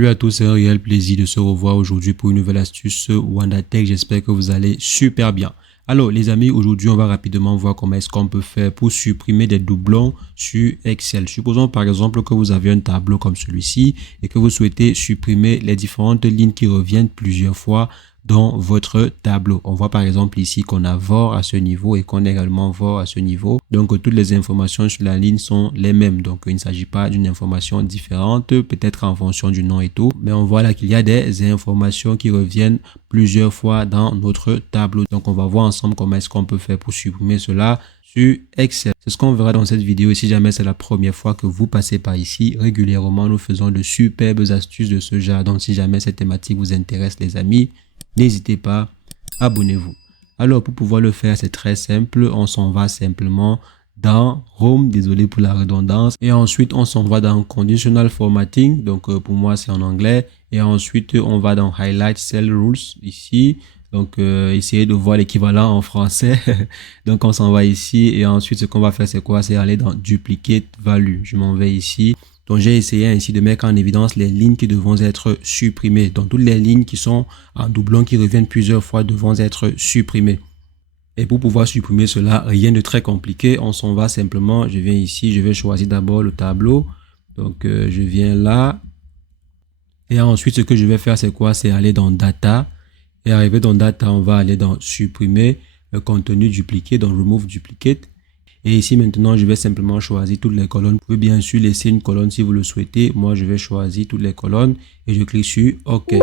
Salut à tous, c'est un réel plaisir de se revoir aujourd'hui pour une nouvelle astuce WandaTech. J'espère que vous allez super bien. Alors les amis, aujourd'hui on va rapidement voir comment est-ce qu'on peut faire pour supprimer des doublons sur Excel. Supposons par exemple que vous avez un tableau comme celui-ci et que vous souhaitez supprimer les différentes lignes qui reviennent plusieurs fois dans votre tableau. On voit par exemple ici qu'on a VOR à ce niveau et qu'on a également VOR à ce niveau. Donc toutes les informations sur la ligne sont les mêmes. Donc il ne s'agit pas d'une information différente, peut-être en fonction du nom et tout. Mais on voit là qu'il y a des informations qui reviennent plusieurs fois dans notre tableau. Donc on va voir ensemble comment est-ce qu'on peut faire pour supprimer cela sur Excel. C'est ce qu'on verra dans cette vidéo. Et si jamais c'est la première fois que vous passez par ici, régulièrement nous faisons de superbes astuces de ce genre. Donc si jamais cette thématique vous intéresse les amis, n'hésitez pas, abonnez-vous. Alors pour pouvoir le faire, c'est très simple. On s'en va simplement dans Home, désolé pour la redondance. Et ensuite, on s'en va dans Conditional Formatting. Donc pour moi, c'est en anglais. Et ensuite, on va dans Highlight Cell Rules ici. Donc essayez de voir l'équivalent en français. Donc on s'en va ici. Et ensuite, ce qu'on va faire, c'est quoi? C'est aller dans Duplicate Value. Je m'en vais ici. Donc, j'ai essayé ainsi de mettre en évidence les lignes qui devront être supprimées. Donc, toutes les lignes qui sont en doublon, qui reviennent plusieurs fois, devront être supprimées. Et pour pouvoir supprimer cela, rien de très compliqué. On s'en va simplement. Je viens ici. Je vais choisir d'abord le tableau. Donc, je viens là. Et ensuite, ce que je vais faire, c'est quoi? C'est aller dans Data. Et arrivé dans Data, on va aller dans Supprimer le contenu dupliqué, dans Remove Duplicate. Et ici maintenant, je vais simplement choisir toutes les colonnes. Vous pouvez bien sûr laisser une colonne si vous le souhaitez. Moi, je vais choisir toutes les colonnes et je clique sur OK.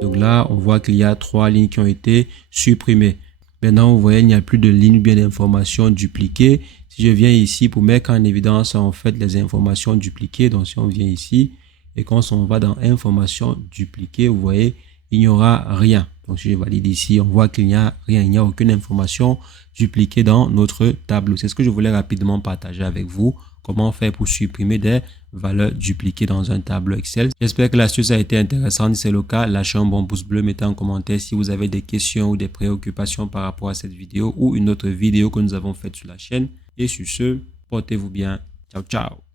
Donc là, on voit qu'il y a 3 lignes qui ont été supprimées. Maintenant, vous voyez, il n'y a plus de lignes ou bien d'informations dupliquées. Si je viens ici pour mettre en évidence en fait les informations dupliquées, donc si on vient ici et qu'on s'en va dans informations dupliquées, vous voyez, il n'y aura rien. Donc si je valide ici, on voit qu'il n'y a rien, il n'y a aucune information dupliquée dans notre tableau. C'est ce que je voulais rapidement partager avec vous. Comment faire pour supprimer des valeurs dupliquées dans un tableau Excel. J'espère que l'astuce a été intéressante. Si c'est le cas, lâchez un bon pouce bleu, mettez en commentaire si vous avez des questions ou des préoccupations par rapport à cette vidéo ou une autre vidéo que nous avons faite sur la chaîne. Et sur ce, portez-vous bien. Ciao, ciao.